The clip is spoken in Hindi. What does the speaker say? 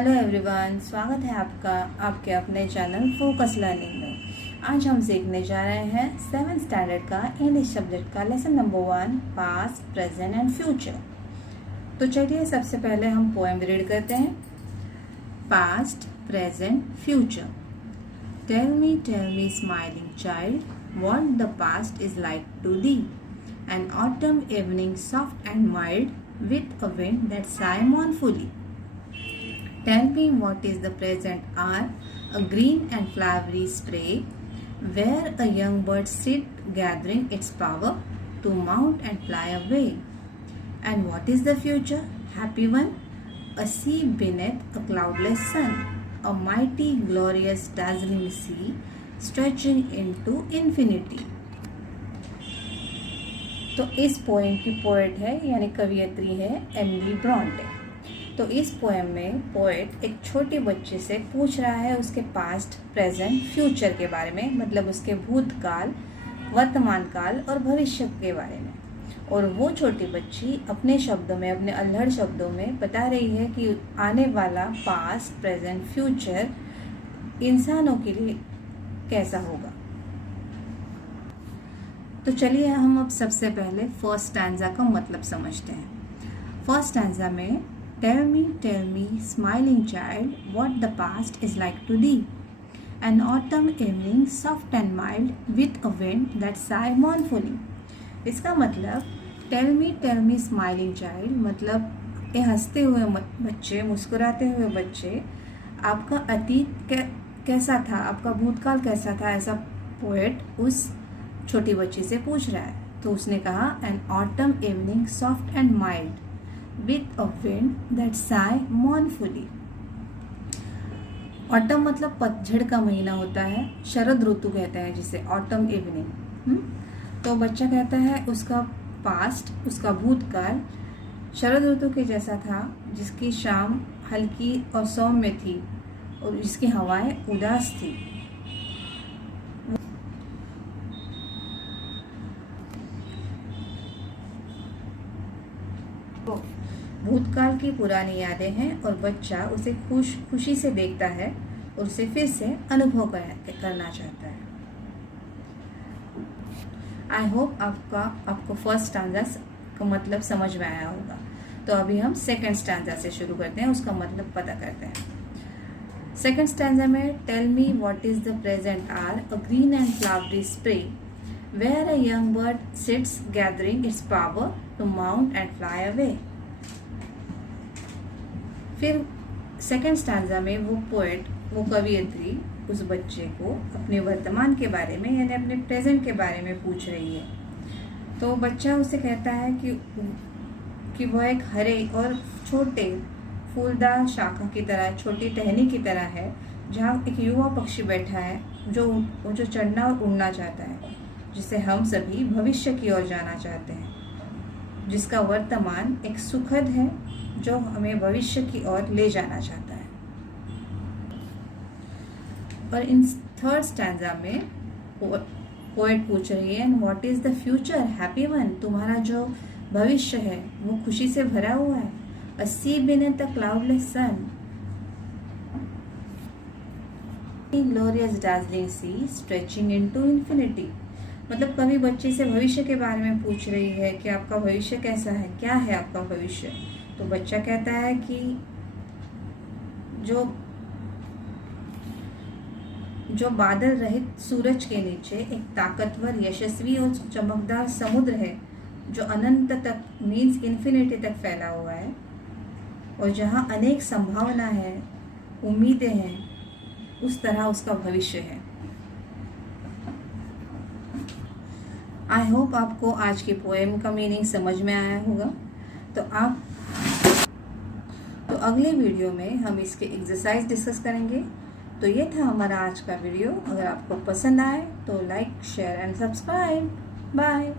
हेलो एवरीवन, स्वागत है आपका आपके अपने चैनल फोकस लर्निंग में। आज हम सीखने जा रहे हैं 7th स्टैंडर्ड का इंग्लिश सब्जेक्ट का lesson number 1 past, present and future. तो चलिए सबसे पहले हम पोएम रीड करते हैं। Past, present, future. Tell me smiling child, what the past is like to thee. An autumn evening soft and mild, with a wind that sigh mournfully. Tell me what is the present hour, a green and flowery spray, where a young bird sit gathering its power to mount and fly away. And what is the future, happy one, a sea beneath a cloudless sun, a mighty glorious dazzling sea stretching into infinity. तो इस पोएम की पोएट है यानी कवियत्री है एमिली ब्रॉन्टे। तो इस पोएम में पोएट एक छोटे बच्चे से पूछ रहा है उसके पास्ट, प्रेजेंट, फ्यूचर के बारे में, मतलब उसके भूतकाल, वर्तमान काल और भविष्य के बारे में। और वो छोटी बच्ची अपने शब्दों में, अपने अल्हड़ शब्दों में बता रही है कि आने वाला पास्ट, प्रेजेंट, फ्यूचर इंसानों के लिए कैसा होगा। तो चलिए हम अब सबसे पहले फर्स्ट स्टैंजा का मतलब समझते हैं। फर्स्ट स्टैंजा में tell me smiling child what the past is like to thee, an autumn evening soft and mild with a wind that sighs mournfully. इसका मतलब टेल मी स्माइलिंग चाइल्ड, मतलब ये हंसते हुए बच्चे, मुस्कुराते हुए बच्चे, आपका अतीत कैसा था, आपका भूतकाल कैसा था, ऐसा पोएट उस छोटी बच्ची से पूछ रहा है। तो उसने कहा an autumn evening soft and mild with a wind that sighs mournfully. Autumn मतलब पतझड़ का महीना होता है, शरद ऋतु कहते हैं जिसे, ऑटम इवनिंग। तो बच्चा कहता है उसका पास्ट, उसका भूतकाल शरद ऋतु के जैसा था, जिसकी शाम हल्की और सौम्य थी और जिसकी हवाएं उदास थी। भूतकाल की पुरानी यादें हैं और बच्चा उसे खुशी से देखता है और उसे फिर से अनुभव करना चाहता है। आई होप आपको फर्स्ट स्टैंजा का मतलब समझ में आया होगा। तो अभी हम सेकंड स्टैंजा से शुरू करते हैं, उसका मतलब पता करते हैं। सेकंड स्टैंजा में tell me what is the present are, a green and flowery spray, where a young bird sits gathering its power to mount and fly away. फिर सेकंड स्टैंजा में वो पोएट, वो कवियत्री उस बच्चे को अपने वर्तमान के बारे में यानी अपने प्रेजेंट के बारे में पूछ रही है। तो बच्चा उसे कहता है कि वह एक हरे और छोटे फूलदार शाखा की तरह, छोटी टहनी की तरह है, जहाँ एक युवा पक्षी बैठा है जो चढ़ना और उड़ना चाहता है, जिसे हम सभी भविष्य की ओर जाना चाहते हैं, जिसका वर्तमान एक सुखद है जो हमें भविष्य की ओर ले जाना चाहता है। और इन थर्ड स्टैंजा में पोएट पूछ रही है what is the future, happy one, तुम्हारा जो भविष्य है वो खुशी से भरा हुआ है। A sea beneath the cloudless sun, glorious dazzling sea stretching into infinity. मतलब कवि बच्चे से भविष्य के बारे में पूछ रही है कि आपका भविष्य कैसा है, क्या है आपका भविष्य। तो बच्चा कहता है कि जो बादल रहित सूरज के नीचे एक ताकतवर, यशस्वी और चमकदार समुद्र है, जो अनंत तक मीन्स इन्फिनिटी तक फैला हुआ है और जहाँ अनेक संभावना है, उम्मीदें हैं, उस तरह उसका भविष्य है। आई होप आपको आज की पोएम का मीनिंग समझ में आया होगा। तो अगले वीडियो में हम इसके एक्सरसाइज डिस्कस करेंगे। तो ये था हमारा आज का वीडियो। अगर आपको पसंद आए तो like, share and subscribe. Bye.